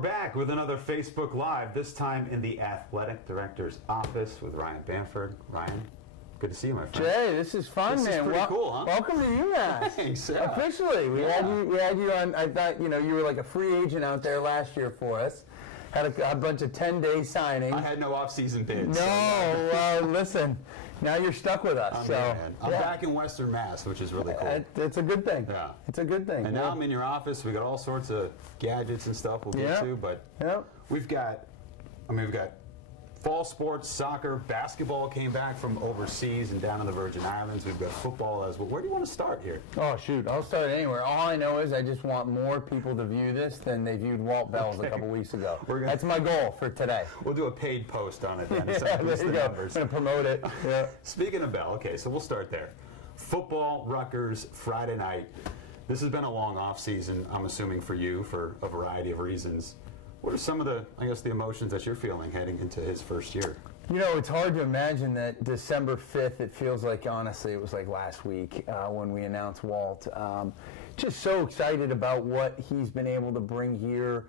back with another Facebook Live, this time in the Athletic Director's office with Ryan Bamford. Ryan, good to see you, my friend. Jay, this is fun, this man. This is pretty cool, huh? Welcome to UMass. Thanks. Officially, we had you on. I thought you were like a free agent out there last year for us. Had a bunch of 10-day signings. I had no off-season bids. No, listen. Now you're stuck with us. I'm back in Western Mass, which is really cool. It's a good thing. Yeah. It's a good thing. And now I'm in your office. We got all sorts of gadgets and stuff we'll get to, but we've got fall sports, soccer, basketball came back from overseas and down in the Virgin Islands. We've got football as well. Where do you want to start here? Oh, shoot. I'll start anywhere. All I know is I just want more people to view this than they viewed Walt Bell's a couple weeks ago. That's my goal for today. We'll do a paid post on it then. There you go. I'm going to promote it. Yeah. Speaking of Bell, okay, so we'll start there. Football, Rutgers, Friday night. This has been a long off season, I'm assuming, for you for a variety of reasons. What are some of the, the emotions that you're feeling heading into his first year? You know, it's hard to imagine that December 5th, it feels like, honestly, it was like last week when we announced Walt. Just so excited about what he's been able to bring here.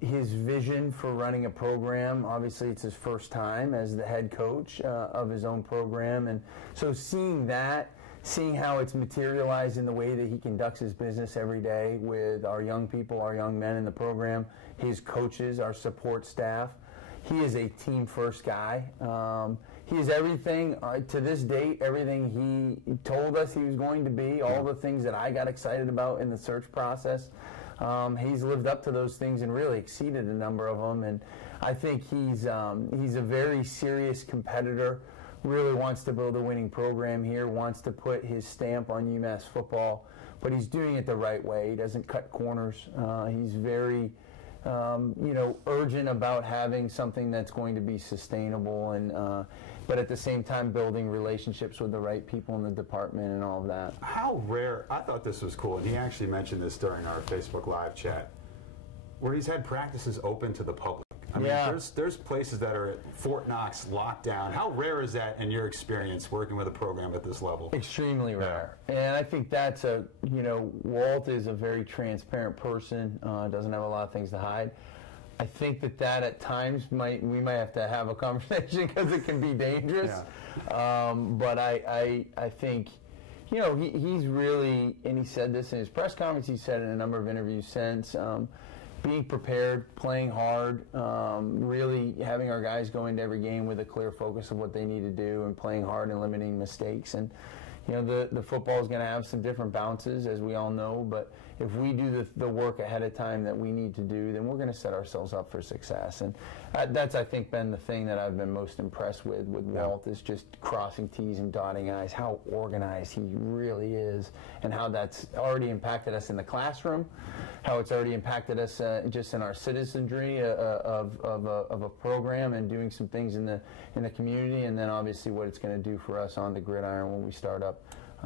His vision for running a program, obviously it's his first time as the head coach of his own program. And so seeing that, seeing how it's materialized in the way that he conducts his business every day with our young people, our young men in the program, his coaches, our support staff. He is a team-first guy. He is everything, to this date, everything he told us he was going to be, all the things that I got excited about in the search process. He's lived up to those things and really exceeded a number of them. And I think he's a very serious competitor. Really wants to build a winning program here, wants to put his stamp on UMass football, but he's doing it the right way. He doesn't cut corners. He's very, urgent about having something that's going to be sustainable, and but at the same time building relationships with the right people in the department and all of that. How rare, I thought this was cool, and he actually mentioned this during our Facebook Live chat, where he's had practices open to the public. I mean, there's places that are at Fort Knox locked down. How rare is that in your experience working with a program at this level? Extremely rare. And I think that's Walt is a very transparent person, doesn't have a lot of things to hide. I think that at times we might have to have a conversation because it can be dangerous. Yeah. But I think, he's really, and he said this in his press conference, he said it in a number of interviews since, being prepared, playing hard, really having our guys go into every game with a clear focus of what they need to do and playing hard and limiting mistakes. And, the football is going to have some different bounces, as we all know, but if we do the work ahead of time that we need to do, then we're going to set ourselves up for success. And that's, I think, been the thing that I've been most impressed with Walt, is just crossing T's and dotting I's, how organized he really is, and how that's already impacted us in the classroom, how it's already impacted us just in our citizenry of a program and doing some things in the community, and then obviously what it's going to do for us on the gridiron when we start up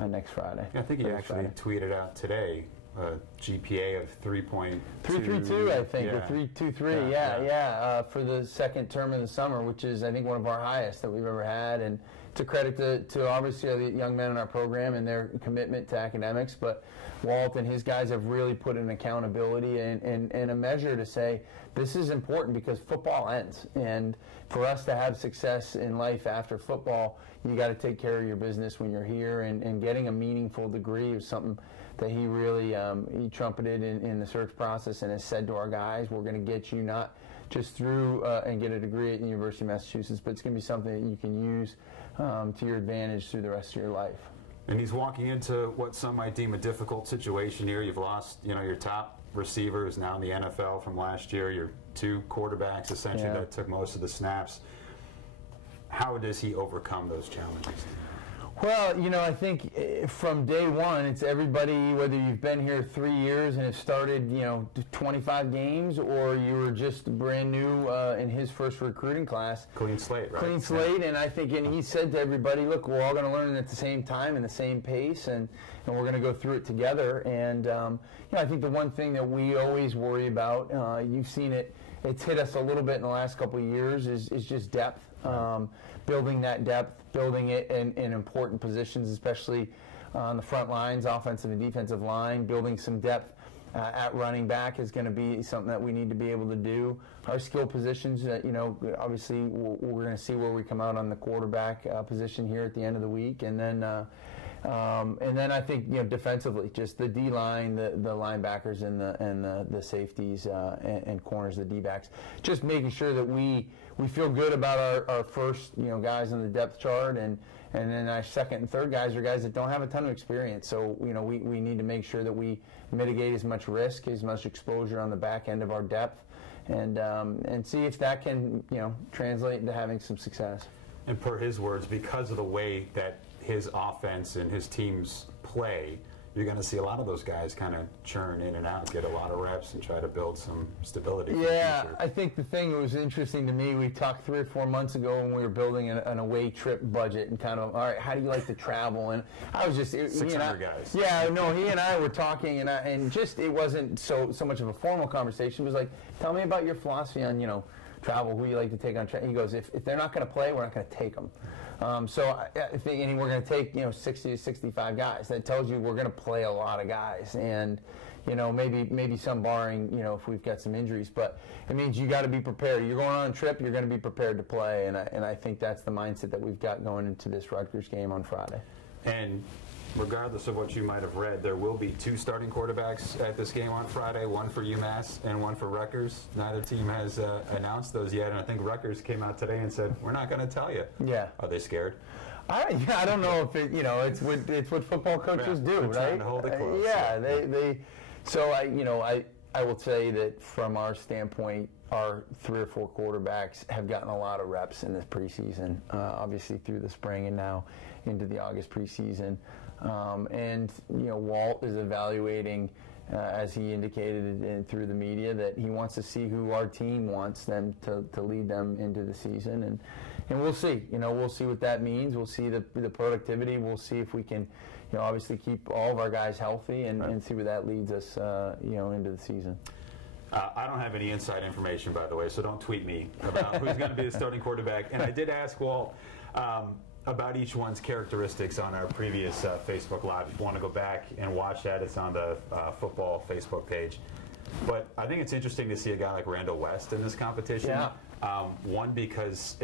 next Friday. Yeah, I think he actually tweeted out today a GPA of 3.32, I think, or 3.23. For the second term in the summer, which is, I think, one of our highest that we've ever had. And it's a credit to obviously the young men in our program and their commitment to academics. But Walt and his guys have really put an accountability and a measure to say this is important because football ends. And for us to have success in life after football, you got to take care of your business when you're here. And getting a meaningful degree is something that he really he trumpeted in the search process and has said to our guys, we're going to get you not just through and get a degree at the University of Massachusetts, but it's going to be something that you can use to your advantage through the rest of your life. And he's walking into what some might deem a difficult situation here. You've lost, your top receivers now in the NFL from last year, your two quarterbacks essentially that took most of the snaps. How does he overcome those challenges? Well, I think from day one, it's everybody, whether you've been here 3 years and have started, 25 games, or you were just brand new in his first recruiting class. Clean slate, right? Clean slate, and I think, and he said to everybody, look, we're all going to learn at the same time and the same pace, and we're going to go through it together. And, I think the one thing that we always worry about, you've seen it, it's hit us a little bit in the last couple of years, is just depth. Building that depth, building it in important positions, especially on the front lines, offensive and defensive line, building some depth at running back is going to be something that we need to be able to do. Our skill positions, obviously we're going to see where we come out on the quarterback position here at the end of the week, and then I think defensively, just the D line, the linebackers, and the safeties and corners, the D backs, just making sure that we feel good about our first guys on the depth chart, and then our second and third guys are guys that don't have a ton of experience. So we need to make sure that we mitigate as much risk, as much exposure on the back end of our depth, and see if that can translate into having some success. And per his words, because of the way that his offense and his teams play, you're going to see a lot of those guys kind of churn in and out, get a lot of reps, and try to build some stability. Yeah, I think the thing that was interesting to me, we talked 3 or 4 months ago when we were building an away trip budget and kind of, all right, how do you like to travel? And I was just 600 guys. Yeah, no, he and I were talking, and just it wasn't so much of a formal conversation. It was like, tell me about your philosophy on travel. Who you like to take on travel? He goes, if they're not going to play, we're not going to take them. So I think, and we're going to take 60 to 65 guys. That tells you we're going to play a lot of guys, and maybe some barring if we've got some injuries, but it means you got to be prepared. You're going on a trip, you're going to be prepared to play, and I think that's the mindset that we've got going into this Rutgers game on Friday. And regardless of what you might have read, there will be 2 starting quarterbacks at this game on Friday, one for UMass and one for Rutgers. Neither team has announced those yet, and I think Rutgers came out today and said, we're not going to tell you. Yeah. Are they scared? I don't know if it's what football coaches do, right? Trying to hold it close. So I will say that from our standpoint, our 3 or 4 quarterbacks have gotten a lot of reps in this preseason, obviously through the spring and now into the August preseason. And Walt is evaluating, as he indicated through the media, that he wants to see who our team wants them to lead them into the season, and we'll see. We'll see what that means. We'll see the productivity. We'll see if we can, obviously keep all of our guys healthy and see where that leads us, into the season. I don't have any inside information, by the way, so don't tweet me about who's going to be the starting quarterback. And I did ask Walt about each one's characteristics on our previous Facebook Live. If you want to go back and watch that, it's on the football Facebook page. But I think it's interesting to see a guy like Randall West in this competition. Yeah. One, because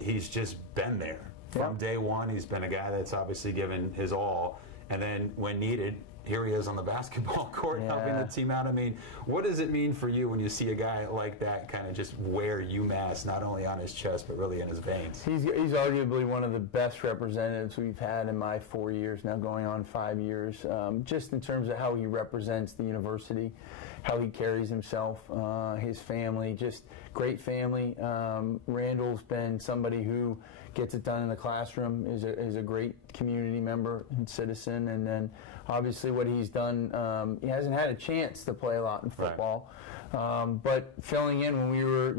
he's just been there. From day one, he's been a guy that's obviously given his all. And then when needed, here he is on the basketball court helping the team out. I mean, what does it mean for you when you see a guy like that kind of just wear UMass not only on his chest but really in his veins? He's arguably one of the best representatives we've had in my 4 years, now going on 5 years, just in terms of how he represents the university, how he carries himself, his family, just great family. Randall's been somebody who gets it done in the classroom, is a great community member and citizen, and then obviously what he's done, he hasn't had a chance to play a lot in football, but filling in when we were,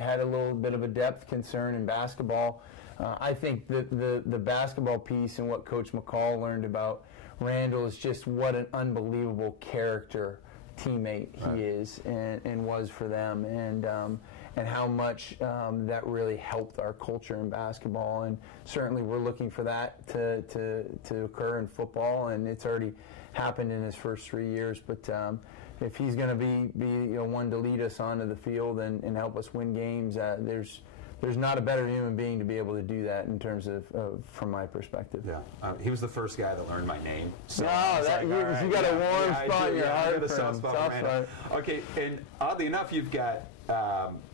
had a little bit of a depth concern in basketball. I think the basketball piece and what Coach McCall learned about Randall is just what an unbelievable character teammate he is and was for them, and how much that really helped our culture in basketball. And certainly we're looking for that to occur in football, and it's already happened in his first 3 years. But if he's going to be one to lead us onto the field and help us win games, there's not a better human being to be able to do that in terms of from my perspective. Yeah, he was the first guy that learned my name. So you got a warm spot in your heart for him. Okay, and oddly enough, you've got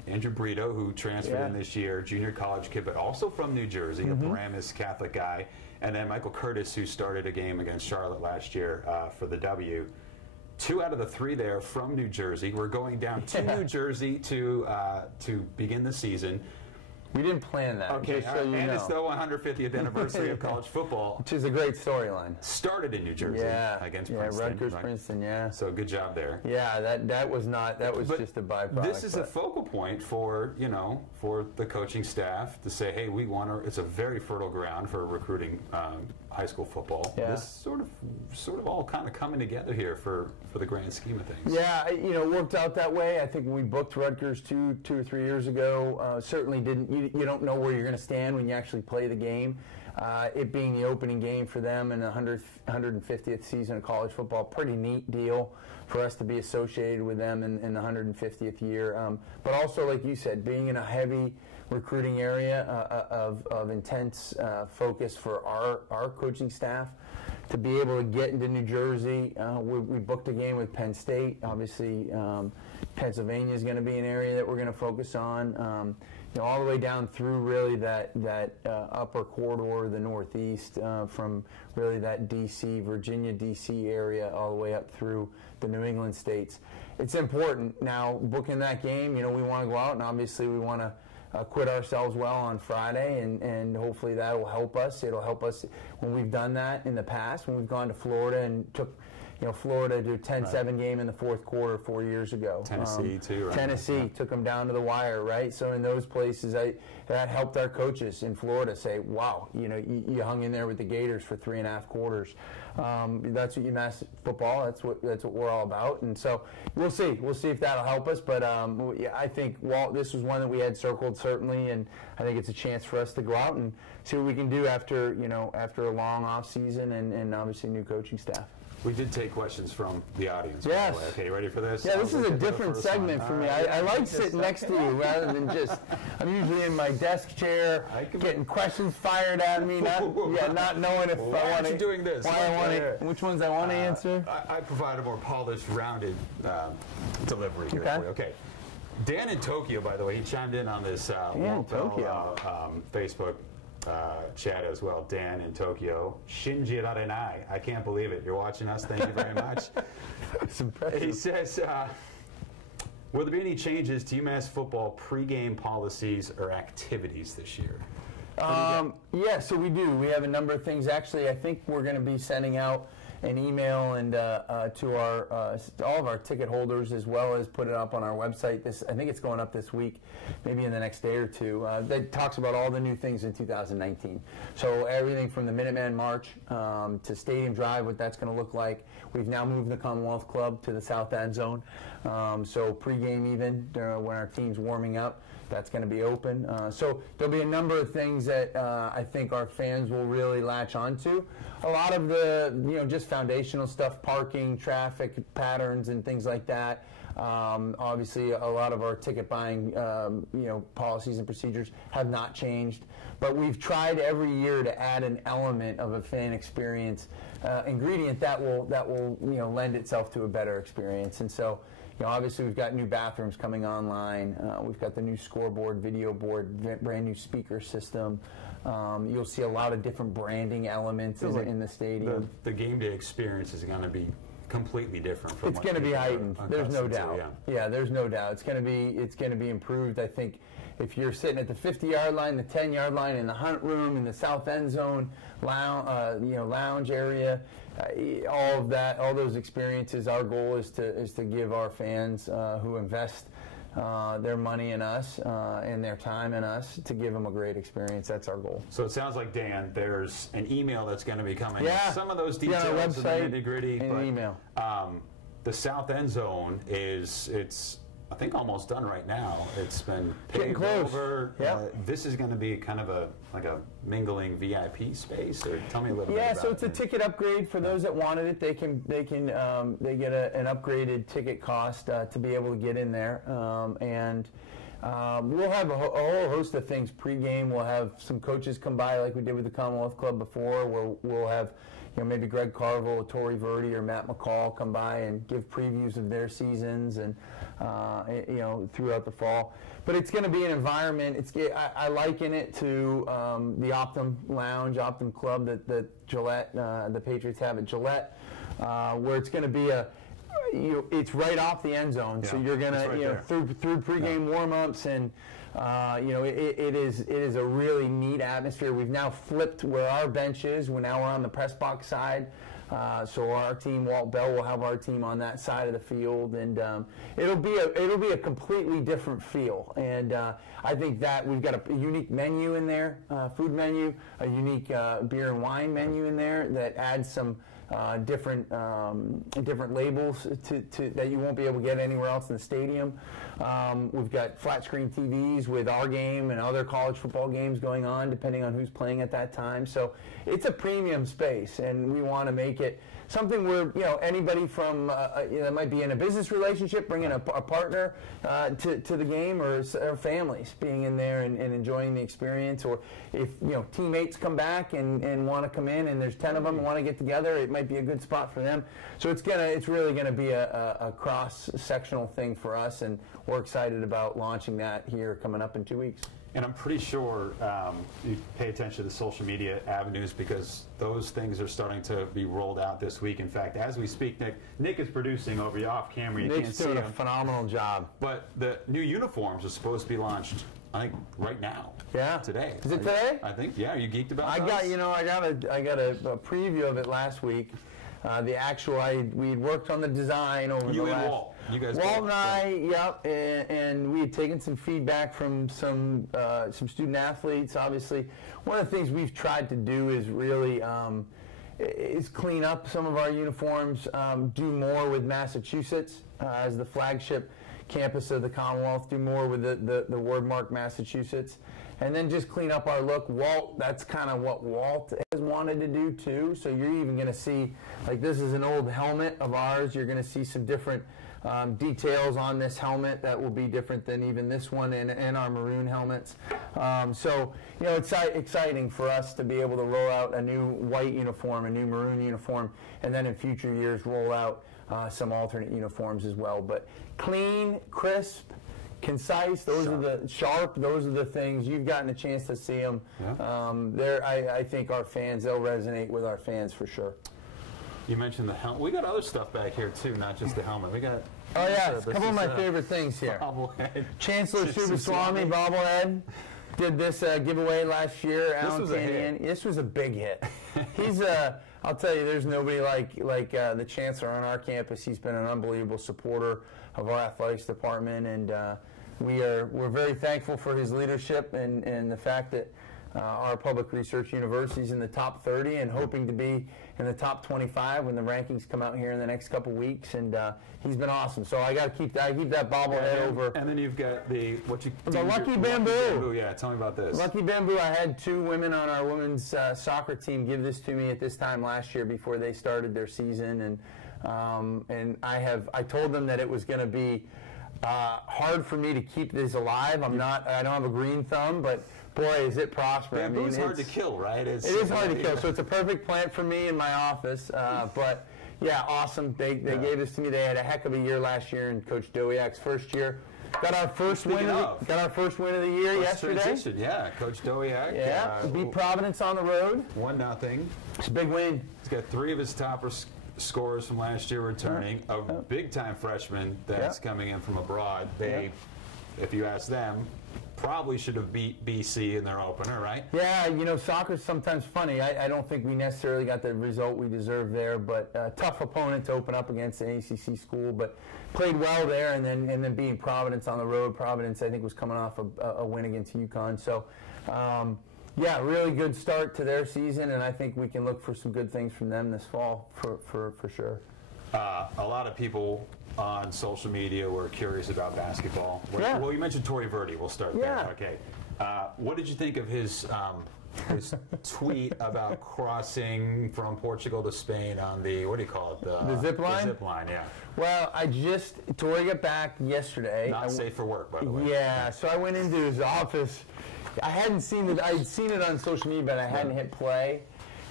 Andrew Brito, who transferred in this year, junior college kid, but also from New Jersey, a Paramus Catholic guy, and then Michael Curtis, who started a game against Charlotte last year for the W. 2 out of the 3 there from New Jersey. We're going down to New Jersey to begin the season. We didn't plan that. Okay, just so you know. It's the 150th anniversary of college football. Which is a great storyline. Started in New Jersey against Princeton. Rutgers, right? Princeton, So good job there. Yeah, that was just a byproduct. This is a focal point for the coaching staff to say, hey, we want to. It's a very fertile ground for recruiting high school football. Yeah. This sort of all kind of coming together here for the grand scheme of things. Yeah, it worked out that way. I think when we booked Rutgers two or 3 years ago, certainly didn't. You don't know where you're going to stand when you actually play the game. It being the opening game for them in the 150th season of college football, pretty neat deal. for us to be associated with them in the 150th year. But also, like you said, being in a heavy recruiting area of intense focus for our coaching staff, to be able to get into New Jersey. We booked a game with Penn State. Obviously, Pennsylvania is going to be an area that we're going to focus on. All the way down through really that upper corridor, the Northeast, from really that D.C., Virginia, D.C. area, all the way up through the New England states. It's important. Now, booking that game, we want to go out, and obviously we want to acquit ourselves well on Friday, and hopefully that will help us. It'll help us when we've done that in the past, when we've gone to Florida and took Florida to a 10-7 game in the fourth quarter 4 years ago. Tennessee, too, right? Tennessee took them down to the wire, right? So in those places, that helped our coaches in Florida say, wow, you hung in there with the Gators for 3.5 quarters. That's what UMass football, that's what we're all about. And so we'll see if that'll help us. But I think, Walt, this was one that we had circled, certainly, and I think it's a chance for us to go out and see what we can do after a long off season and obviously new coaching staff. We did take questions from the audience. Yes. Okay, you ready for this? Yeah, this is a different segment for me. I like sitting next to you rather than just, I'm usually in my desk chair getting questions fired at me, not knowing if why I want to doing this? Which ones I want to answer. I provide a more polished, rounded delivery here for you. Okay. Dan in Tokyo, by the way, he chimed in on this Facebook chat as well. Dan in Tokyo. Shinji Rarenai. I can't believe it. You're watching us. Thank you very much. It's impressive. He says, will there be any changes to UMass football pregame policies or activities this year? Yeah, so we do. We have a number of things. Actually, I think we're going to be sending out an email and to all of our ticket holders, as well as put it up on our website. I think it's going up this week, maybe in the next day or two. That talks about all the new things in 2019. So everything from the Minuteman March to Stadium Drive, what that's going to look like. We've now moved the Commonwealth Club to the South End Zone. So pregame, even when our team's warming up, that's going to be open. So there'll be a number of things that I think our fans will really latch onto. A lot of the, just foundational stuff, parking, traffic patterns, and things like that. Obviously, a lot of our ticket buying, policies and procedures have not changed. But we've tried every year to add an element of a fan experience ingredient that will lend itself to a better experience. And so, obviously we've got new bathrooms coming online. We've got the new scoreboard, video board, brand new speaker system. You'll see a lot of different branding elements in the stadium. The game day experience is going to be completely different from it's going to be heightened. There's no doubt. Yeah, there's no doubt. It's going to be improved. I think if you're sitting at the 50-yard line, the 10-yard line, in the hunt room, in the south end zone, lounge area, all of that, all those experiences, our goal is to give our fans who invest their money in us and their time in us, to give them a great experience. That's our goal. So it sounds like, Dan, there's an email that's going to be coming. Yeah. Some of those details, website, the nitty-gritty, but an email. The South End Zone it's I think almost done right now. It's been paved over. Yep. This is going to be kind of a mingling VIP space. Or tell me a little bit about it. So it's a ticket upgrade for those that wanted it. They get an upgraded ticket cost to be able to get in there, and we'll have a whole host of things pregame. We'll have some coaches come by, like we did with the Commonwealth Club before, where we'll have maybe Greg Carville, or Torrey Verdi, or Matt McCall come by and give previews of their seasons and throughout the fall. But it's going to be an environment. I liken it to the Optum Lounge, Optum Club that Gillette, the Patriots have at Gillette, where it's going to be it's right off the end zone. So you're going to through pregame warm-ups and. It is a really neat atmosphere. We've now flipped where our bench is. We're on the press box side. So our team, Walt Bell, will have our team on that side of the field, and it'll be a completely different feel. And I think that we've got a unique menu in there, food menu, a unique beer and wine menu in there that adds some different labels that you won't be able to get anywhere else in the stadium. We've got flat screen TVs with our game and other college football games going on, depending on who's playing at that time. So it's a premium space, and we want to make it something where anybody from that might be in a business relationship, bringing a partner to the game, or families being in there and enjoying the experience, or if teammates come back and want to come in and there's 10 of them and want to get together, it might be a good spot for them. So it's really gonna be a cross-sectional thing for us, and we're excited about launching that here coming up in 2 weeks. And I'm pretty sure you pay attention to the social media avenues, because those things are starting to be rolled out this week. In fact, as we speak, Nick is producing over you off camera. You Nick's doing a phenomenal job. But the new uniforms are supposed to be launched, I think, right now. Yeah. Today. Is it today? I think. Yeah. Are you geeked about I those? got a preview of it last week. The actual, we had worked on the design over the last. Walt. You guys. Walt and I, yep, and we had taken some feedback from some student athletes. Obviously, one of the things we've tried to do is really is clean up some of our uniforms, do more with Massachusetts as the flagship campus of the Commonwealth, do more with the wordmark Massachusetts, and then just clean up our look. Walt, that's kind of what Walt has wanted to do too. So you're even going to see, like, this is an old helmet of ours. You're going to see some different details on this helmet that will be different than even this one and our maroon helmets. So it's exciting for us to be able to roll out a new white uniform, a new maroon uniform, and then in future years roll out some alternate uniforms as well. But clean, crisp, concise, those are the things. You've gotten a chance to see them. Yeah. I think our fans, they'll resonate with our fans for sure. You mentioned the helmet. We got other stuff back here too, not just the helmet. We got. Oh yeah, a couple of my favorite things here. Bobblehead. Chancellor Subaswamy bobblehead. Did this giveaway last year. Alan Canyon. This was a big hit. He's I'll tell you, there's nobody like the Chancellor on our campus. He's been an unbelievable supporter of our athletics department, and we're very thankful for his leadership and the fact that our public research university is in the top 30 and hoping to be in the top 25 when the rankings come out here in the next couple weeks, and he's been awesome. So I got to keep that bobblehead over. And then you've got the Lucky Bamboo. Yeah, tell me about this. Lucky Bamboo. I had 2 women on our women's soccer team give this to me at this time last year before they started their season, and I told them that it was going to be hard for me to keep this alive. I don't have a green thumb, but boy, is it prospering. Bamboo's hard to kill, right? It is hard to kill, so it's a perfect plant for me in my office. But yeah, awesome. They gave this to me. They had a heck of a year last year in Coach Dowiak's first year. Got our first win of the year yesterday. Transition, yeah, Coach Dowiak. Yeah, beat Providence on the road. 1-0. It's a big win. He's got 3 of his top scorers from last year returning. A big-time freshman that's coming in from abroad. They, if you ask them, probably should have beat BC in their opener, right? Yeah, soccer's sometimes funny. I don't think we necessarily got the result we deserved there, but tough opponent to open up against an ACC school, but played well there, and then beating Providence on the road. Providence, I think, was coming off a win against UConn. So, yeah, really good start to their season, and I think we can look for some good things from them this fall for sure. A lot of people on social media were curious about basketball. Well, you mentioned Torrey Verdi. We'll start there. Okay. What did you think of his tweet about crossing from Portugal to Spain on the, what do you call it? The zip line? The zip line, yeah. Well, Torrey got back yesterday. Not safe for work, by the way. Yeah, so I went into his office. I hadn't seen it. I'd seen it on social media, but I hadn't hit play.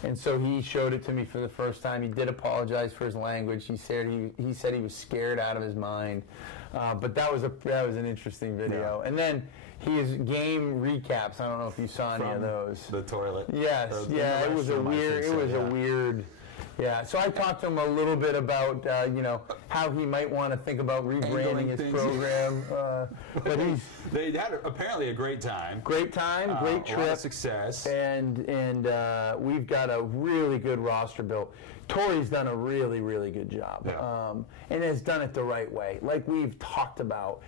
And so he showed it to me for the first time. He did apologize for his language. He said he was scared out of his mind. But that was an interesting video. Yeah. And then his game recaps. I don't know if you saw any of those. The toilet. Yes. It was a weird. Yeah, so I talked to him a little bit about how he might want to think about rebranding his program. But they had apparently a great time. Great time, great trip, a lot of success, and we've got a really good roster built. Torrey's done a really good job, and has done it the right way. Like we've talked about,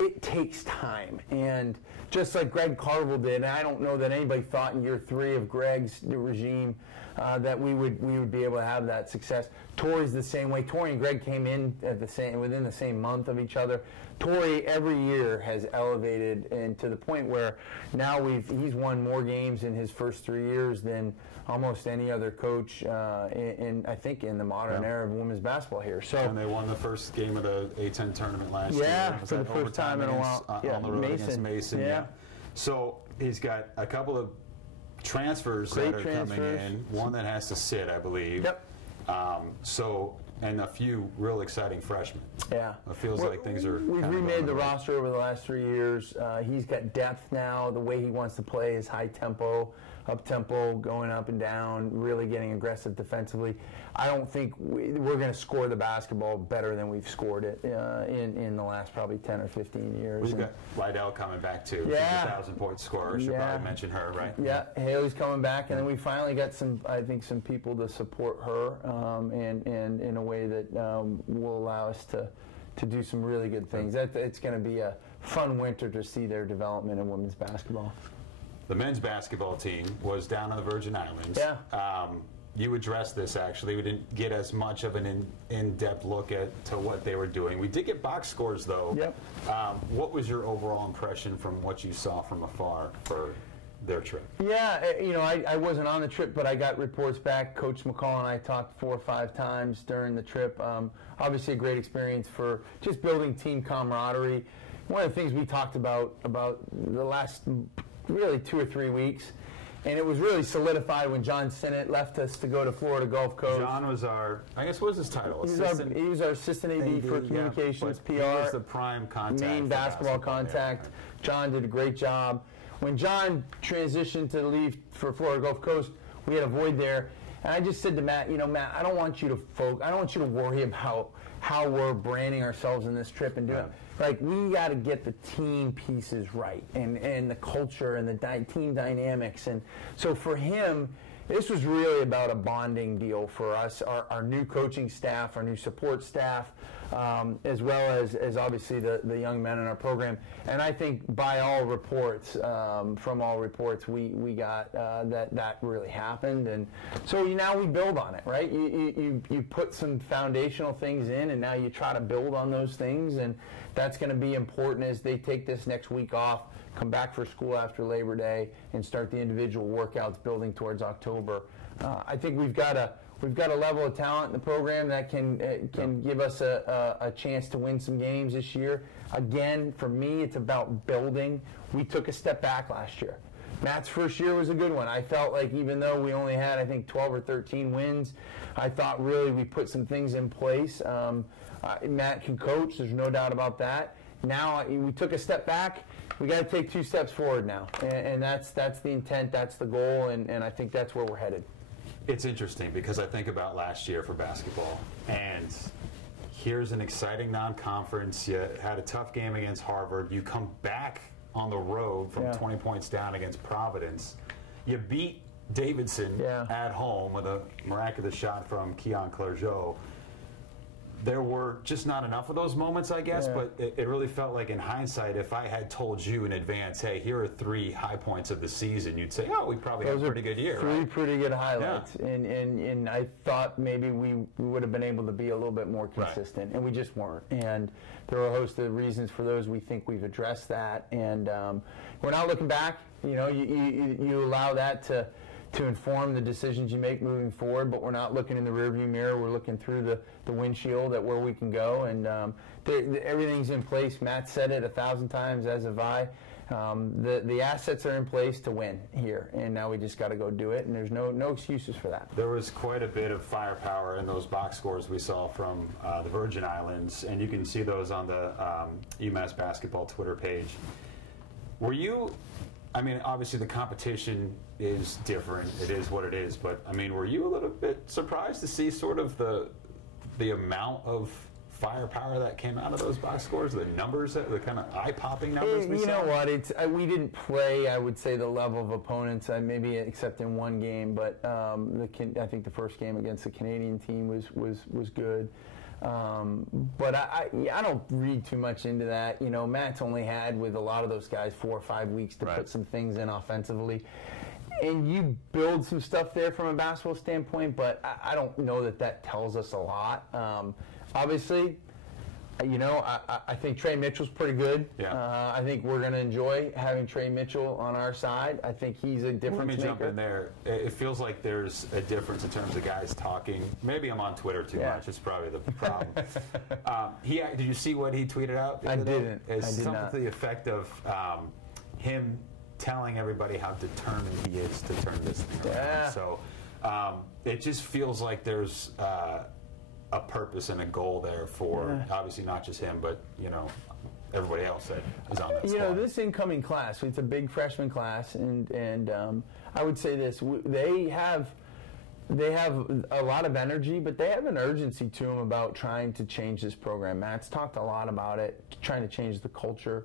it takes time, and just like Greg Carville did, and I don't know that anybody thought in year 3 of Greg's regime that we would be able to have that success. Tori's the same way. Tori and Greg came in at within the same month of each other. Tori every year has elevated, and to the point where now he's won more games in his first 3 years than almost any other coach I think in the modern era of women's basketball here. So, and they won the first game of the A10 tournament last year. Yeah, for the first time in a while. On the road against Mason. Yeah. So he's got a couple of transfers that are coming in. One that has to sit, I believe. Yep. And a few real exciting freshmen. Yeah. It feels like things are. We've remade the roster over the last 3 years. He's got depth now. The way he wants to play is high tempo, up tempo, going up and down, really getting aggressive defensively. I don't think we're going to score the basketball better than we've scored it in the last probably 10 or 15 years. We've got Lydell coming back too. Yeah. She's a 1,000-point scorer. Should probably mention her, right? Yeah. Haley's coming back, and then we finally got some people to support her, and in a way that will allow us to do some really good things. It's going to be a fun winter to see their development in women's basketball. The men's basketball team was down on the Virgin Islands. Yeah. You addressed this, actually. We didn't get as much of an in-depth look to what they were doing. We did get box scores, though. Yep. What was your overall impression from what you saw from afar for their trip? Yeah, I wasn't on the trip, but I got reports back. Coach McCall and I talked 4 or 5 times during the trip. Obviously a great experience for just building team camaraderie. One of the things we talked about the last really 2 or 3 weeks, and it was really solidified when John Sinnott left us to go to Florida Gulf Coast. John was our, I guess, what was his title? He was our assistant AD for communications, PR. He was the prime contact. Main basketball contact. John did a great job. When John transitioned to leave for Florida Gulf Coast, we had a void there. And I just said to Matt, Matt, I don't want you to worry about how we're branding ourselves in this trip and doing it. Like, we got to get the team pieces right and the culture and the team dynamics. And so for him, this was really about a bonding deal for us, our new coaching staff, our new support staff, as well as obviously the young men in our program. And I think by all reports, from all reports, we got that really happened. And so now we build on it, right? You put some foundational things in, and now you try to build on those things. And that's going to be important as they take this next week off, come back for school after Labor Day, and start the individual workouts building towards October. I think we've got a level of talent in the program that can give us a chance to win some games this year. Again, for me, it's about building. We took a step back last year. Matt's first year was a good one. I felt like even though we only had, I think, 12 or 13 wins, I thought really we put some things in place. Matt can coach, there's no doubt about that. Now we took a step back. We got to take 2 steps forward now, and that's the intent, that's the goal, and I think that's where we're headed. It's interesting because I think about last year for basketball, and here's an exciting non-conference. You had a tough game against Harvard. You come back on the road from 20 points down against Providence. You beat Davidson at home with a miraculous shot from Keon Clergeau. There were just not enough of those moments, I guess, but it really felt like in hindsight, if I had told you in advance, hey, here are 3 high points of the season, you'd say, oh, we probably had a pretty good year. 3 pretty good highlights. Yeah. And I thought maybe we would have been able to be a little bit more consistent, and we just weren't. And there are a host of reasons for those. We think we've addressed that. And we're not looking back. You allow that to inform the decisions you make moving forward, but we're not looking in the rearview mirror. We're looking through the windshield at where we can go, and everything's in place. Matt said it 1,000 times, as have I. The assets are in place to win here, and now we just got to go do it, and there's no excuses for that. There was quite a bit of firepower in those box scores we saw from the Virgin Islands, and you can see those on the UMass basketball Twitter page. Were you... I mean, obviously the competition is different. It is what it is. But, I mean, were you a little bit surprised to see sort of the amount of firepower that came out of those box scores, the numbers, the kind of eye-popping numbers we saw? You know what? We didn't play, I would say, the level of opponents, maybe except in one game. But I think the first game against the Canadian team was good. But I don't read too much into that. Matt's only had with a lot of those guys 4 or 5 weeks to put some things in offensively. and you build some stuff there from a basketball standpoint, but I don't know that tells us a lot. Obviously, I think Trey Mitchell's pretty good. Yeah. I think we're going to enjoy having Trey Mitchell on our side. I think he's a difference maker. Let me jump in there. It feels like there's a difference in terms of guys talking. Maybe I'm on Twitter too much. It's probably the problem. Did you see what he tweeted out? I didn't. It's I did something not. to the effect of him telling everybody how determined he is to turn this thing around. So it just feels like there's a purpose and a goal there for obviously not just him, but everybody else that is on that squad. This incoming class, it's a big freshman class, and I would say this: they have a lot of energy, but they have an urgency to them about trying to change this program. Matt's talked a lot about it, trying to change the culture.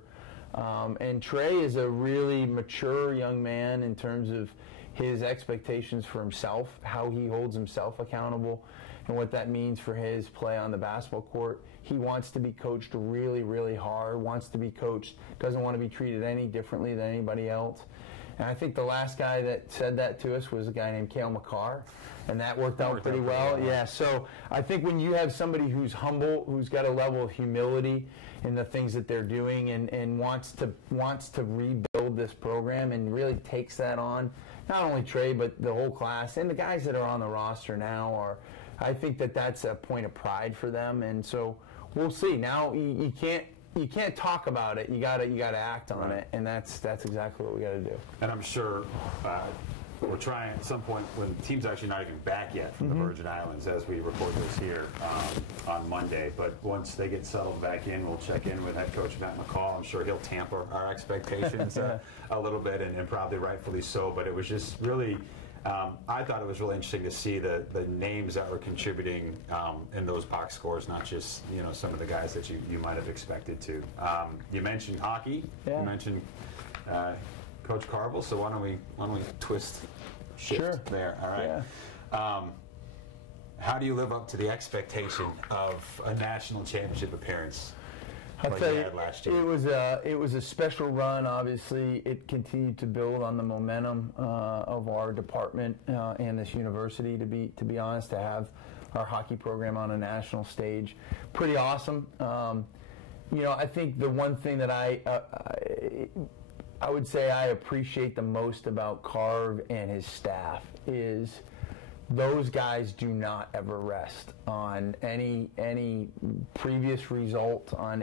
And Trey is a really mature young man in terms of his expectations for himself, how he holds himself accountable, and what that means for his play on the basketball court. He wants to be coached really, really hard, wants to be coached, doesn't want to be treated any differently than anybody else. And I think the last guy that said that to us was a guy named Cale McCarr, and that worked out pretty well. Yeah, so I think when you have somebody who's humble, who's got a level of humility in the things that they're doing, and wants to rebuild this program and really takes that on, not only Trey, but the whole class, and the guys that are on the roster now I think that's a point of pride for them, and so we'll see. Now you can't talk about it. You gotta act on it, and that's exactly what we got to do. And I'm sure we're trying at some point when the team's actually not even back yet from the Virgin Islands as we record this here on Monday. But once they get settled back in, we'll check in with head coach Matt McCall. I'm sure he'll tamper our expectations a little bit, and probably rightfully so. But it was just really. I thought it was really interesting to see the names that were contributing in those box scores, not just some of the guys that you might have expected to. You mentioned hockey. Yeah. You mentioned Coach Carvel. So why don't we shift there? All right. Yeah. How do you live up to the expectation of a national championship appearance? I'll tell you, last year. It was a special run. Obviously, it continued to build on the momentum of our department and this university. To be honest, to have our hockey program on a national stage, pretty awesome. I think the one thing that I would say I appreciate the most about Carv and his staff is those guys do not ever rest on any previous result, on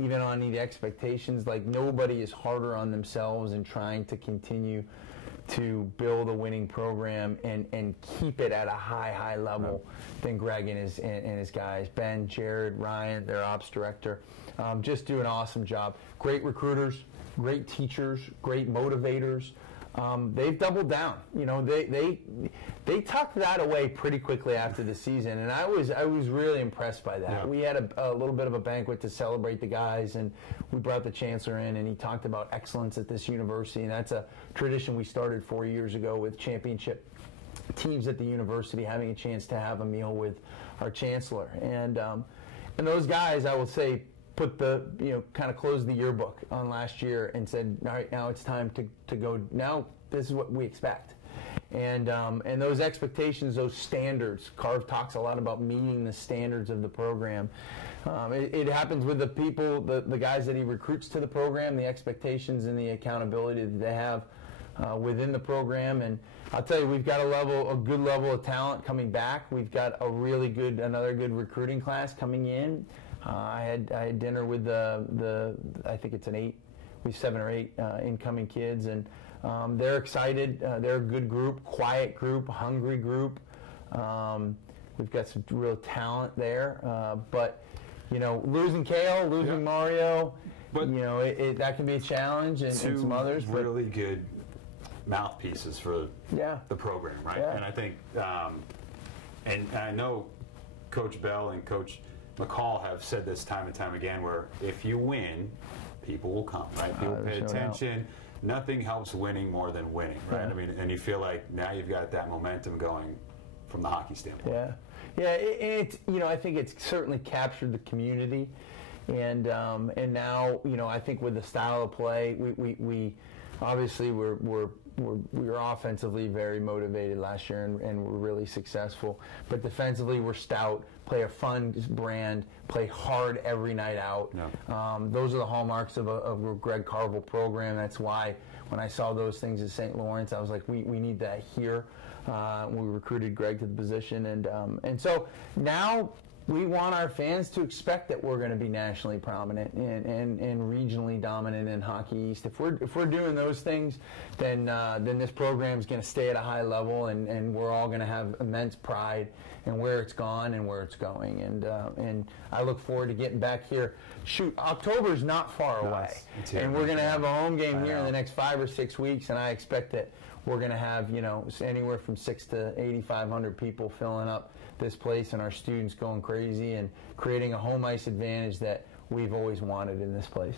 even on the expectations. Like, nobody is harder on themselves in trying to continue to build a winning program and keep it at a high level than Greg and his guys. Ben, Jared, Ryan, their ops director, just do an awesome job. Great recruiters, great teachers, great motivators. They've doubled down. They tucked that away pretty quickly after the season, and I was really impressed by that. Yeah. We had a little bit of a banquet to celebrate the guys, and we brought the chancellor in, and he talked about excellence at this university, and that's a tradition we started 4 years ago with championship teams at the university having a chance to have a meal with our chancellor, and those guys, I will say, put kind of closed the yearbook on last year and said, all right, now it's time to go. Now this is what we expect, and those expectations, those standards. Carv talks a lot about meeting the standards of the program. It happens with the people, the guys that he recruits to the program, the expectations and the accountability that they have within the program. And I'll tell you, we've got a good level of talent coming back. We've got another good recruiting class coming in. I had dinner with I think it's we have 7 or 8 incoming kids, and they're excited. They're a good group, quiet group, hungry group. We've got some real talent there, but losing Kale, losing Mario, but that can be a challenge, and some others. Really good mouthpieces for the program, right? Yeah. And I think, and I know Coach Bell and Coach McCall have said this time and time again, where if you win, people will come, right? People pay attention. Nothing helps winning more than winning, right? Yeah. I mean, and you feel like now you've got that momentum going from the hockey standpoint. Yeah. It's I think it's certainly captured the community, and now I think with the style of play, we obviously we're we were offensively very motivated last year and we're really successful. But defensively, we're stout, play a fun brand, play hard every night out. Yeah. Those are the hallmarks of a Greg Carvel program. That's why when I saw those things at St. Lawrence, I was like, we need that here. We recruited Greg to the position. And so now we want our fans to expect that we're going to be nationally prominent and regionally dominant in Hockey East. If we're doing those things, then this program is going to stay at a high level, and we're all going to have immense pride in where it's gone and where it's going. And I look forward to getting back here. Shoot, October's not far away, and we're going to have a home game here in the next 5 or 6 weeks, and I expect that we're going to have anywhere from 600 to 8,500 people filling up this place, and our students going crazy and creating a home ice advantage that we've always wanted in this place.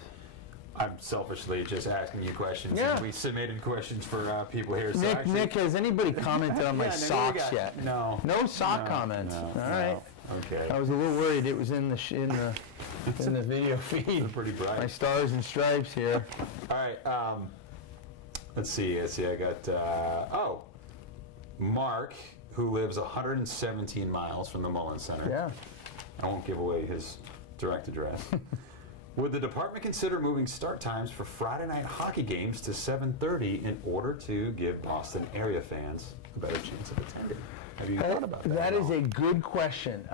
I'm selfishly just asking you questions. Yeah. And we submitted questions for people here. So Nick, has anybody commented on my socks yet? No. No sock comments. No, all right. Okay. I was a little worried it was in the video feed. They're pretty bright. My stars and stripes here. All right. Let's see. I got Mark, who lives 117 miles from the Mullins Center. Yeah. I won't give away his direct address. Would the department consider moving start times for Friday night hockey games to 7:30 in order to give Boston area fans a better chance of attending? Have you thought about that? That is a good question.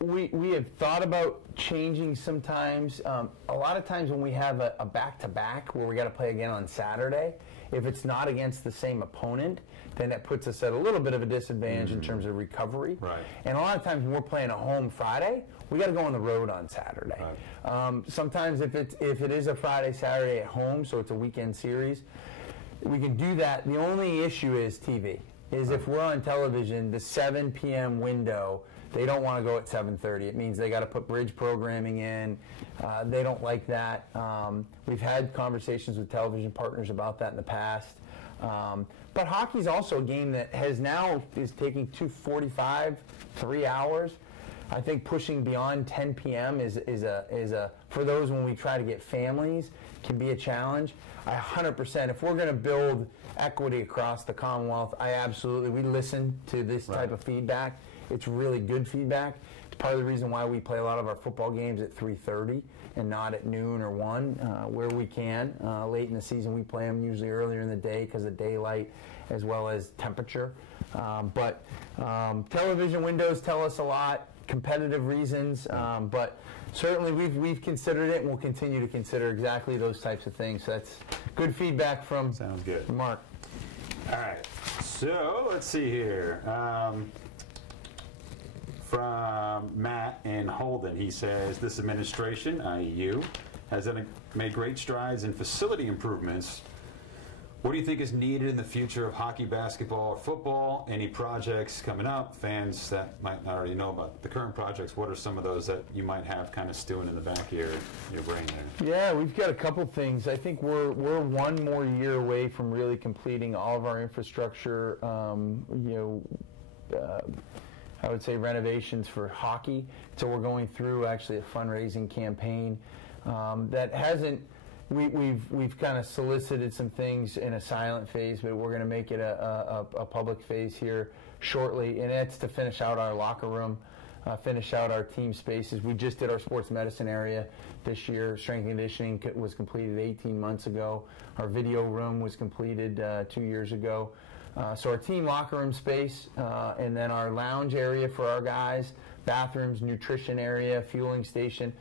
We have thought about changing sometimes. A lot of times when we have a back-to-back where we got to play again on Saturday, if it's not against the same opponent, then that puts us at a little bit of a disadvantage in terms of recovery. Right. And a lot of times when we're playing a home Friday, we got to go on the road on Saturday. Right. Sometimes if it is a Friday, Saturday at home, so it's a weekend series, we can do that. The only issue is TV. If we're on television, the 7 p.m. window, they don't want to go at 7:30. It means they got to put bridge programming in. They don't like that. We've had conversations with television partners about that in the past. But hockey's also a game that is taking 2:45, 3 hours. I think pushing beyond 10 p.m. is a for those when we try to get families can be a challenge. 100%. If we're going to build equity across the Commonwealth, we listen to this type of feedback. It's really good feedback. It's part of the reason why we play a lot of our football games at 3:30 and not at noon or 1 where we can. Late in the season, we play them usually earlier in the day because of daylight as well as temperature. But television windows tell us a lot, competitive reasons, but certainly we've considered it and we'll continue to consider exactly those types of things. So that's good feedback from Sounds good. Mark. All right. So let's see here. From Matt in Holden, he says, this administration, i.e. you, has made great strides in facility improvements. What do you think is needed in the future of hockey, basketball, or football? Any projects coming up? Fans that might not already know about the current projects, what are some of those that you might have kind of stewing in the back of your brain there? Yeah, we've got a couple things. I think we're 1 more year away from really completing all of our infrastructure, I would say renovations for hockey. So we're going through actually a fundraising campaign that hasn't. We've kind of solicited some things in a silent phase, but we're going to make it a public phase here shortly, and that's to finish out our locker room, finish out our team spaces. We just did our sports medicine area this year. Strength and conditioning was completed 18 months ago. Our video room was completed 2 years ago. So our team locker room space, and then our lounge area for our guys, bathrooms, nutrition area, fueling station.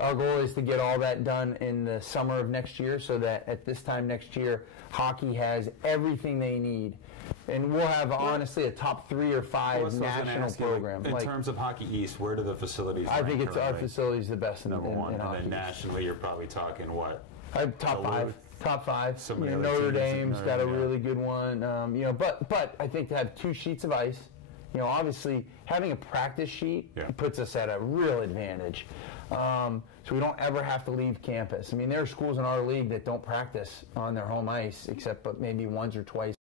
Our goal is to get all that done in the summer of next year so that at this time next year, hockey has everything they need. And we'll have, honestly, a top 3 or 5 national program. In terms of Hockey East, where do the facilities I think rank our facilities the best in number one. in and hockey. then nationally, you're probably talking what? Top 5. Top 5. Some of the Notre other teams Dame's got a really good one. But I think to have 2 sheets of ice, obviously having a practice sheet puts us at a real advantage. So we don't ever have to leave campus. I mean, there are schools in our league that don't practice on their home ice except but maybe once or twice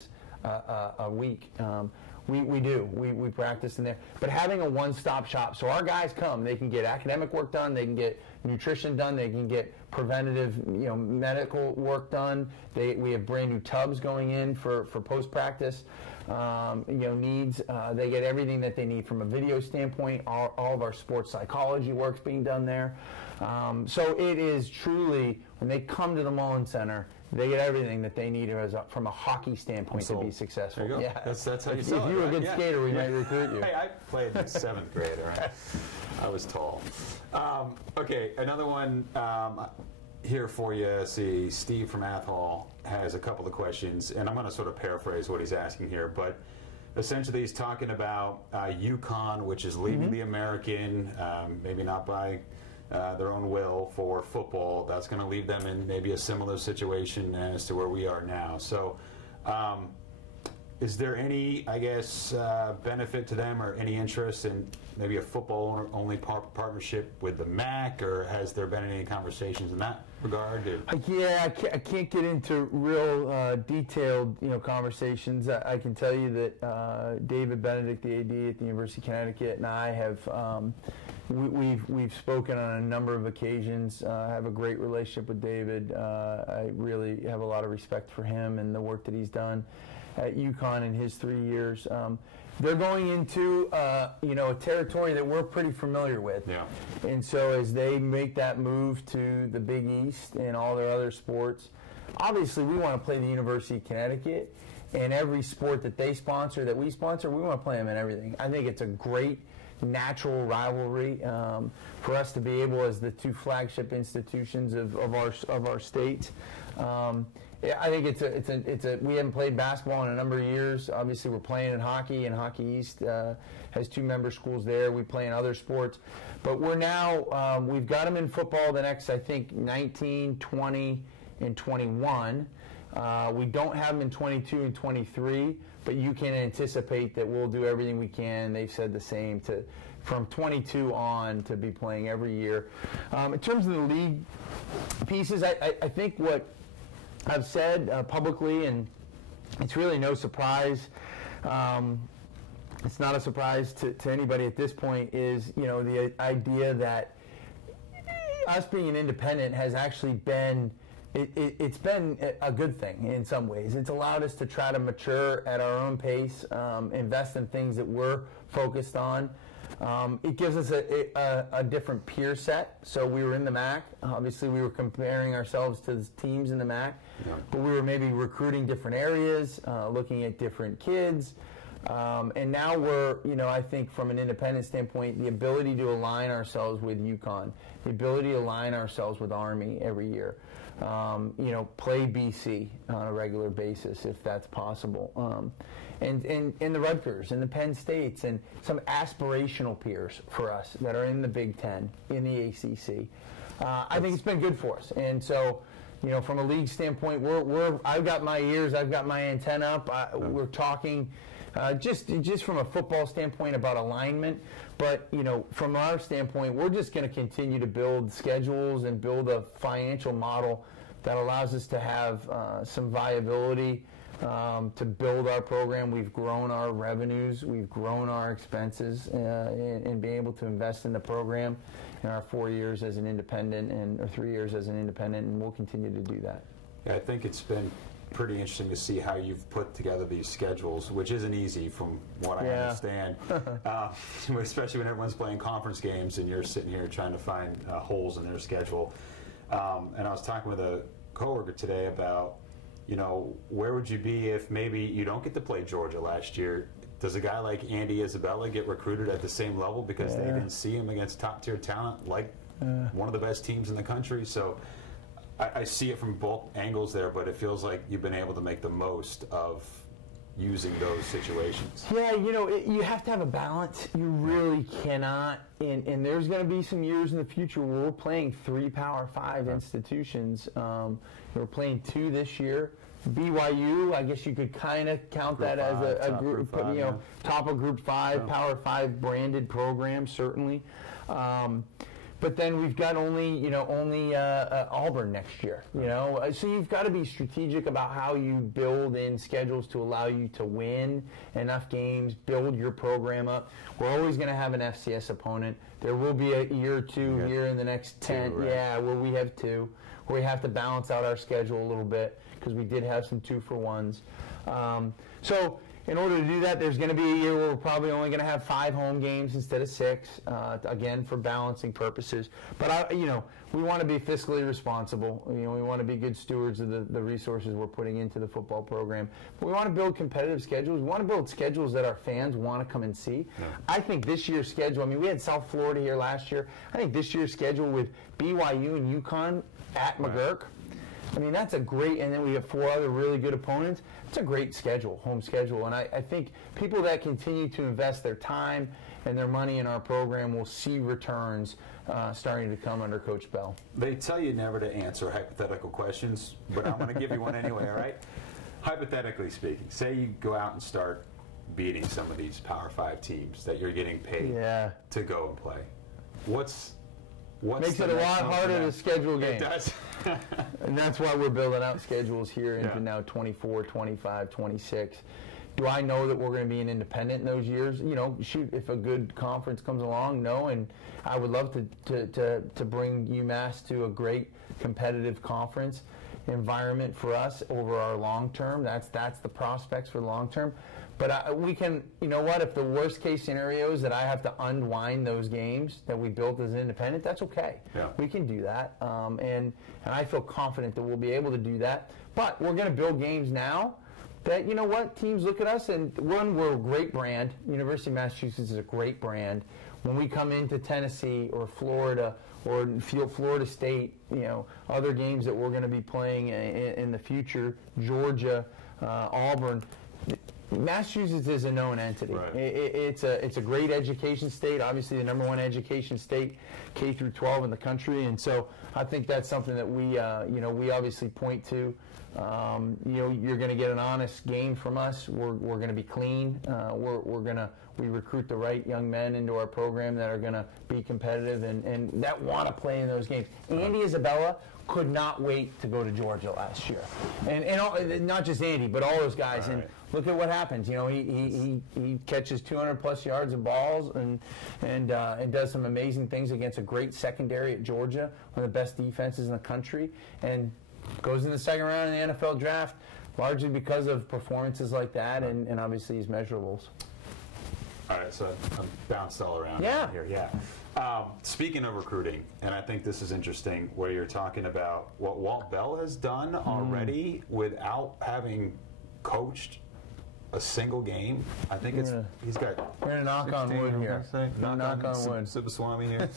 a week. We do. We practice in there. But having a one-stop shop, so our guys come, they can get academic work done, they can get nutrition done. They can get preventative, medical work done. We have brand new tubs going in for post-practice, needs. They get everything that they need from a video standpoint. All of our sports psychology work's being done there. So it is truly, when they come to the Mullen Center, they get everything that they need from a hockey standpoint to be successful. There you go. Yeah. That's how you sell it. If you were a good skater, we might recruit you. Hey, I played in 7th grade, all right? I was tall. Okay, another one here for you. See, Steve from Athol has a couple of questions, and I'm going to sort of paraphrase what he's asking here, but essentially he's talking about UConn, which is leaving the American, maybe not by their own will, for football. That's going to leave them in maybe a similar situation as to where we are now. So is there any, I guess, benefit to them or any interest in maybe a football-only partnership with the MAC, or has there been any conversations in that regard? Yeah, I can't get into real detailed conversations. I can tell you that David Benedict, the AD at the University of Connecticut, and I have we've spoken on a number of occasions. I have a great relationship with David. I really have a lot of respect for him and the work that he's done at UConn in his 3 years. They're going into a territory that we're pretty familiar with. Yeah. And so as they make that move to the Big East and all their other sports, obviously we want to play the University of Connecticut, and every sport that they sponsor, that we sponsor, we want to play them in everything. I think it's a great natural rivalry for us to be able, as the two flagship institutions of our state. I think it's a we haven't played basketball in a number of years. Obviously, we're playing in hockey, and Hockey East has 2 member schools there. We play in other sports, but we're now we've got them in football the next, I think, 19, 20, and 21. We don't have them in 22 and 23, but you can anticipate that we'll do everything we can. They've said the same from 22 on to be playing every year. In terms of the league pieces, I think what I've said publicly, and it's really no surprise, it's not a surprise to anybody at this point, is the idea that us being an independent has actually been it's been a good thing in some ways. It's allowed us to try to mature at our own pace, invest in things that we're focused on. It gives us a different peer set. So we were in the MAC. Obviously, we were comparing ourselves to the teams in the MAC, but we were maybe recruiting different areas, looking at different kids. And now we're, I think from an independent standpoint, the ability to align ourselves with UConn, the ability to align ourselves with Army every year, play BC on a regular basis if that's possible. And the Rutgers and the Penn States and some aspirational peers for us that are in the Big Ten, in the ACC. I think it's been good for us. And so, from a league standpoint, I've got my ears, I've got my antenna up. We're talking just from a football standpoint about alignment. But, from our standpoint, we're just going to continue to build schedules and build a financial model that allows us to have some viability to build our program. We've grown our revenues, we've grown our expenses, and being able to invest in the program in our 4 years as an independent or 3 years as an independent, and we'll continue to do that. Yeah, I think it's been pretty interesting to see how you've put together these schedules, which isn't easy from what I understand, especially when everyone's playing conference games and you're sitting here trying to find holes in their schedule. And I was talking with a coworker today about, where would you be if maybe you don't get to play Georgia last year? Does a guy like Andy Isabella get recruited at the same level because they didn't see him against top-tier talent like one of the best teams in the country? So I see it from both angles there, but it feels like you've been able to make the most of using those situations. Yeah, you have to have a balance. You really cannot. And there's going to be some years in the future where we're playing 3 Power 5 institutions. We're playing 2 this year. BYU, I guess you could kind of count that as a group, top of Group 5, Power 5 branded program, certainly. but then we've got only Auburn next year. So you've got to be strategic about how you build in schedules to allow you to win enough games, build your program up. We're always going to have an FCS opponent. There will be a year or two here in the next 10, right? Where we have two, where we have to balance out our schedule a little bit because we did have some 2-for-1s. So in order to do that, there's going to be a year where we're probably only going to have 5 home games instead of 6, again, for balancing purposes. But, we want to be fiscally responsible. We want to be good stewards of the resources we're putting into the football program. But we want to build competitive schedules. We want to build schedules that our fans want to come and see. Yeah. I think this year's schedule, we had South Florida here last year. I think this year's schedule with BYU and UConn at McGurk, that's a great, and then we have 4 other really good opponents. It's a great schedule, home schedule, and I think people that continue to invest their time and their money in our program will see returns starting to come under Coach Bell. They tell you never to answer hypothetical questions, but I'm going to give you one anyway, all right? Hypothetically speaking, say you go out and start beating some of these Power 5 teams that you're getting paid to go and play. What's makes it a lot harder to schedule games. It does. And that's why we're building out schedules here into now 24, 25, 26. Do I know that we're going to be an independent in those years? Shoot, if a good conference comes along, no. And I would love to bring UMass to a great competitive conference environment for us over our long term. That's the prospects for the long term. But we can, if the worst case scenario is that I have to unwind those games that we built as independent, that's okay. Yeah. We can do that. And I feel confident that we'll be able to do that. But we're going to build games now that, teams look at us and, one, we're a great brand. University of Massachusetts is a great brand. When we come into Tennessee or Florida or Florida State, other games that we're going to be playing in the future, Georgia, Auburn, Massachusetts is a known entity. Right. It's a great education state, obviously the #1 education state, K through 12 in the country, and so I think that's something that we obviously point to. You're going to get an honest game from us. We're going to be clean. We recruit the right young men into our program that are going to be competitive and that want to play in those games. Andy Isabella could not wait to go to Georgia last year, and not just Andy, but all those guys. Right. And look at what happens. He catches 200+ yards of balls and does some amazing things against a great secondary at Georgia, one of the best defenses in the country, and goes in the second round in the NFL draft, largely because of performances like that and obviously his measurables. All right, so I'm bounced all around here. Yeah. Speaking of recruiting, and I think this is interesting, where you're talking about what Walt Bell has done already without having coached a single game. I think he's got. We're gonna knock on wood here. Knock on wood. Subaswamy here.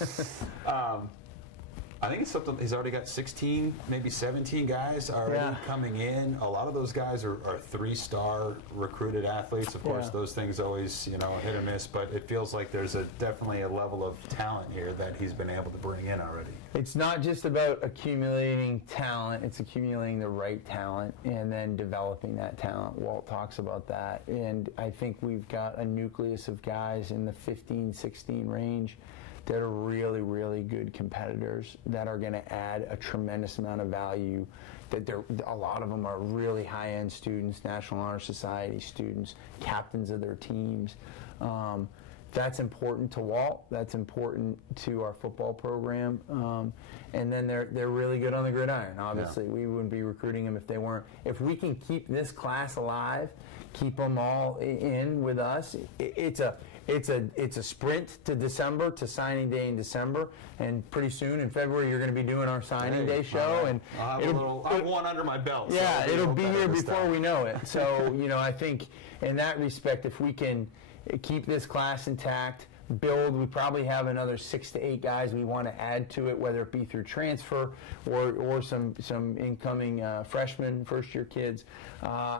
I think it's something. He's already got 16, maybe 17 guys already coming in. A lot of those guys are 3-star recruited athletes. Of course, those things always hit or miss. But it feels like there's definitely a level of talent here that he's been able to bring in already. It's not just about accumulating talent. It's accumulating the right talent and then developing that talent. Walt talks about that, and I think we've got a nucleus of guys in the 15, 16 range that are really, really good competitors that are going to add a tremendous amount of value. That a lot of them are really high-end students, National Honor Society students, captains of their teams. That's important to Walt. That's important to our football program. And then they're really good on the gridiron. Obviously, we wouldn't be recruiting them if they weren't. If we can keep this class alive, keep them all in with us, it's a sprint to December, to signing day in December, and pretty soon in February you're going to be doing our signing day show, and I have one under my belt. Yeah, so it'll be here before we know it. So I think in that respect, if we can keep this class intact, build, we probably have another 6 to 8 guys we want to add to it, whether it be through transfer or some incoming freshmen, first-year kids.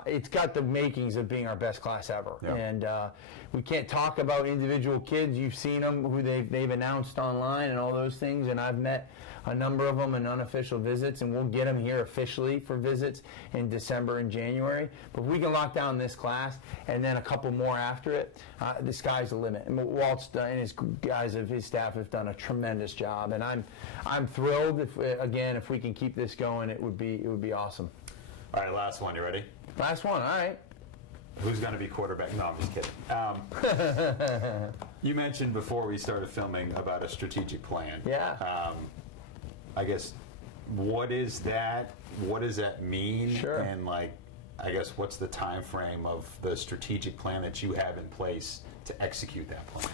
It's got the makings of being our best class ever. Yeah. And we can't talk about individual kids. You've seen them, who they've announced online and all those things, and I've met a number of them in unofficial visits, and we'll get them here officially for visits in December and January. But if we can lock down this class and then a couple more after it, the sky's the limit. And Walt's done, and his guys of his staff have done a tremendous job, and I'm thrilled. If we can keep this going, it would be awesome. All right, last one. You ready? Last one. All right. Who's going to be quarterback? No, I'm just kidding. You mentioned before we started filming about a strategic plan. Yeah. I guess, what is that? What does that mean? Sure. And I guess, what's the time frame of the strategic plan that you have in place to execute that plan?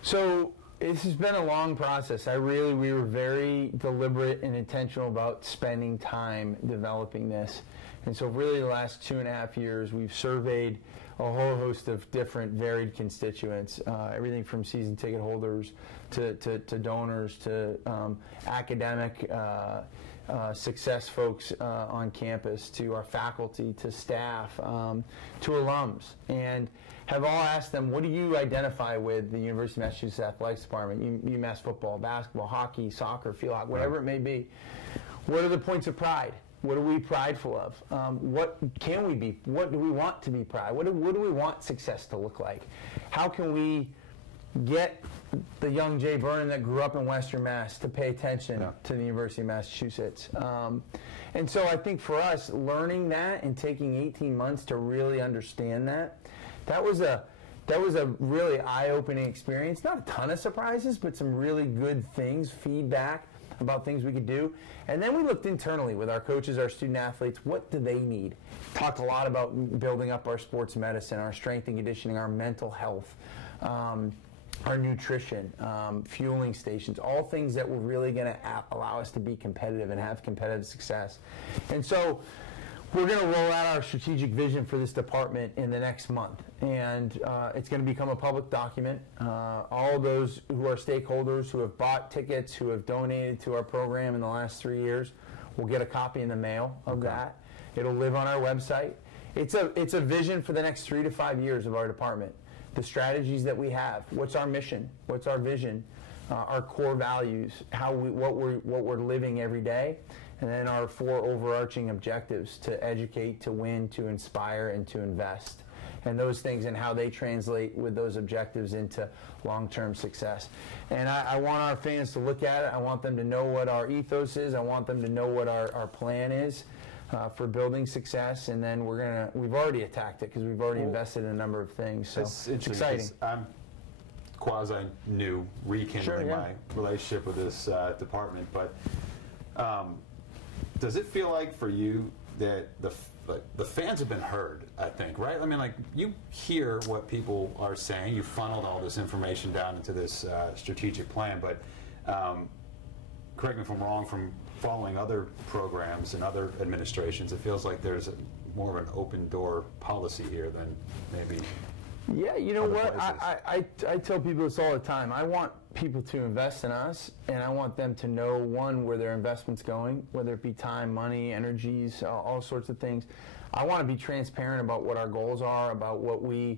So this has been a long process. We were very deliberate and intentional about spending time developing this. And so really the last 2.5 years, we've surveyed a whole host of different varied constituents, everything from season ticket holders to donors to academic success folks on campus, to our faculty, to staff, to alums, and have all asked them, what do you identify with the University of Massachusetts Athletics Department, UMass football, basketball, hockey, soccer, field hockey, whatever it may be. What are the points of pride? What are we prideful of? What can we be? What do we want to be proud? What do we want success to look like? How can we get the young Jay Burnham that grew up in Western Mass to pay attention to the University of Massachusetts? And so I think for us, learning that and taking 18 months to really understand that was a really eye-opening experience. Not a ton of surprises, but some really good things, feedback about things we could do. And then we looked internally with our coaches, our student athletes, what do they need? Talked a lot about building up our sports medicine, our strength and conditioning, our mental health, our nutrition, fueling stations, all things that were really going to allow us to be competitive and have competitive success. And so we're going to roll out our strategic vision for this department in the next month, and it's going to become a public document. All those who are stakeholders, who have bought tickets, who have donated to our program in the last 3 years, will get a copy in the mail of that. It'll live on our website. It's a vision for the next 3 to 5 years of our department. The strategies that we have, what's our mission, what's our vision, our core values, what we're living every day, and then our 4 overarching objectives: to educate, to win, to inspire, and to invest. And those things and how they translate with those objectives into long-term success. And I want our fans to look at it. I want them to know what our ethos is. I want them to know what our plan is for building success. And then we've already attacked it because we've already invested in a number of things. So it's exciting. I'm quasi-new, rekindling my relationship with this department, but does it feel like for you that the fans have been heard, I think, right? I mean, you hear what people are saying. You funneled all this information down into this strategic plan, but correct me if I'm wrong, from following other programs and other administrations, it feels like there's more of an open door policy here than maybe. Yeah, you know what? I tell people this all the time. I want people to invest in us, and I want them to know, one, where their investment's going, whether it be time, money, energies, all sorts of things. I want to be transparent about what our goals are, about what we're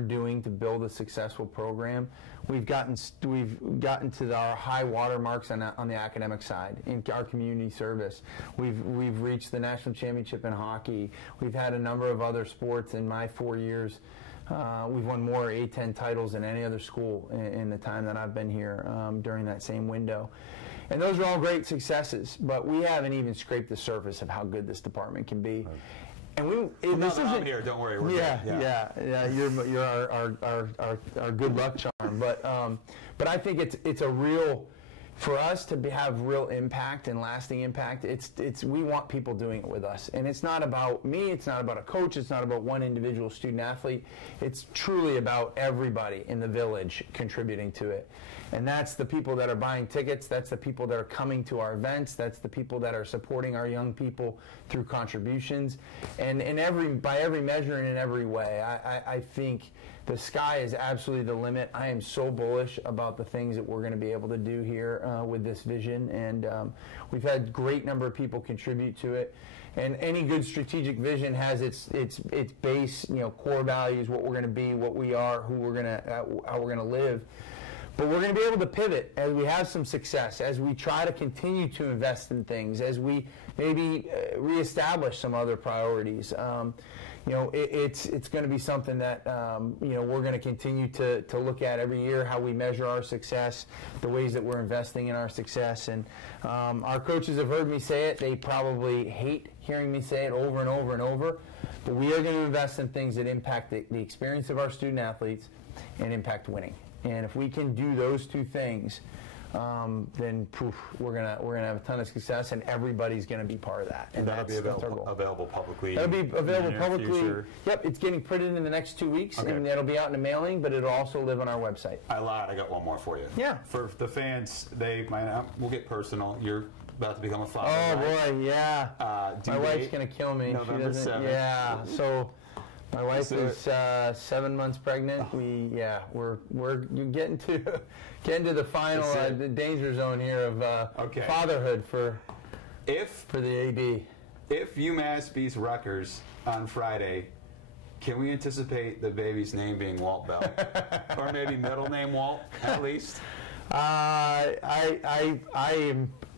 doing to build a successful program. We've gotten to our high watermarks on the academic side in our community service. We've reached the national championship in hockey. We've had a number of other sports in my 4 years. We've won more A10 titles than any other school in the time that I've been here during that same window. And those are all great successes, but we haven't even scraped the surface of how good this department can be. And I'm here. Don't worry. We're good. Yeah. You're our good luck charm. But I think it's a real, for us to have real impact and lasting impact. We want people doing it with us, and it's not about me. It's not about a coach. It's not about one individual student athlete. It's truly about everybody in the village contributing to it. And that's the people that are buying tickets. That's the people that are coming to our events. That's the people that are supporting our young people through contributions. And by every measure and in every way, I think the sky is absolutely the limit. I am so bullish about the things that we're going to be able to do here with this vision. And we've had a great number of people contribute to it. And any good strategic vision has its base, core values, what we're going to be, what we are, how we're going to live. But we're going to be able to pivot as we have some success, as we try to continue to invest in things, as we maybe reestablish some other priorities. It's going to be something that we're going to continue to look at every year, how we measure our success, the ways that we're investing in our success. And our coaches have heard me say it. They probably hate hearing me say it over and over and over. But we are going to invest in things that impact the experience of our student athletes and impact winning. And if we can do those two things, then poof, we're gonna have a ton of success, and everybody's gonna be part of that. And that'll be available publicly. That'll be available publicly. Future. Yep, it's getting printed in the next 2 weeks, and it'll be out in the mailing, but it'll also live on our website. I lied. I got one more for you. Yeah. For the fans, they might not. We'll get personal. You're about to become a father. Oh right? boy, yeah. My wife's gonna kill me. November 7th. Yeah. So. My wife is 7 months pregnant. We're getting to the final the danger zone here of fatherhood for the AD. If UMass beats Rutgers on Friday, can we anticipate the baby's name being Walt Bell, or maybe middle name Walt at least? I'm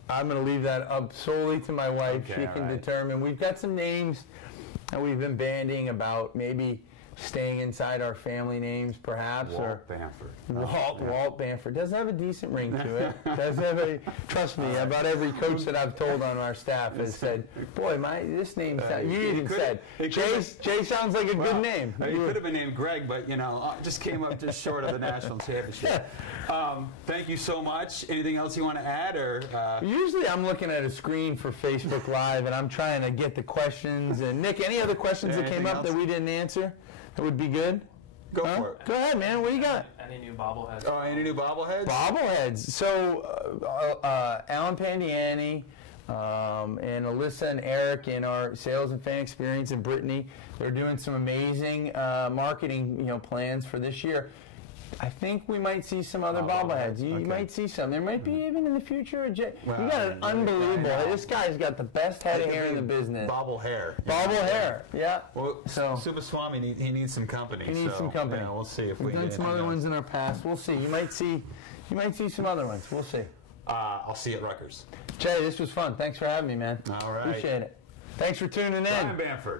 going to leave that up solely to my wife. She can determine. We've got some names that we've been banding about, maybe staying inside our family names, perhaps. Walt Bamford. Walt Bamford does have a decent ring to it. Trust me, about every coach that I've told on our staff has said, "Boy, this name sounds." You even said, "Jay sounds like a good name." He could have been named Greg, but just came up just short of the national championship. Thank you so much. Anything else you want to add, or? Usually, I'm looking at a screen for Facebook Live, and I'm trying to get the questions. And Nick, any other questions that came up that we didn't answer? That would be good. Go for it. Go ahead, man. What do you got? Any new bobbleheads? Oh, any new bobbleheads? Bobbleheads. So, Alan Pandiani and Alyssa and Eric in our sales and fan experience, and Brittany, they're doing some amazing marketing plans for this year. I think we might see some other bobbleheads. You might see some. There might be even in the future. You got an unbelievable. This guy's got the best head of hair in the business. Bobble hair. Bobble hair. Yeah. Well, Subaswamy, he needs some company. He needs some company. Yeah, we'll see if We've done some other ones in our past. We'll see. You might see some other ones. We'll see. I'll see you at Rutgers. Jay, this was fun. Thanks for having me, man. All right. Appreciate it. Thanks for tuning in. Brian Bamford.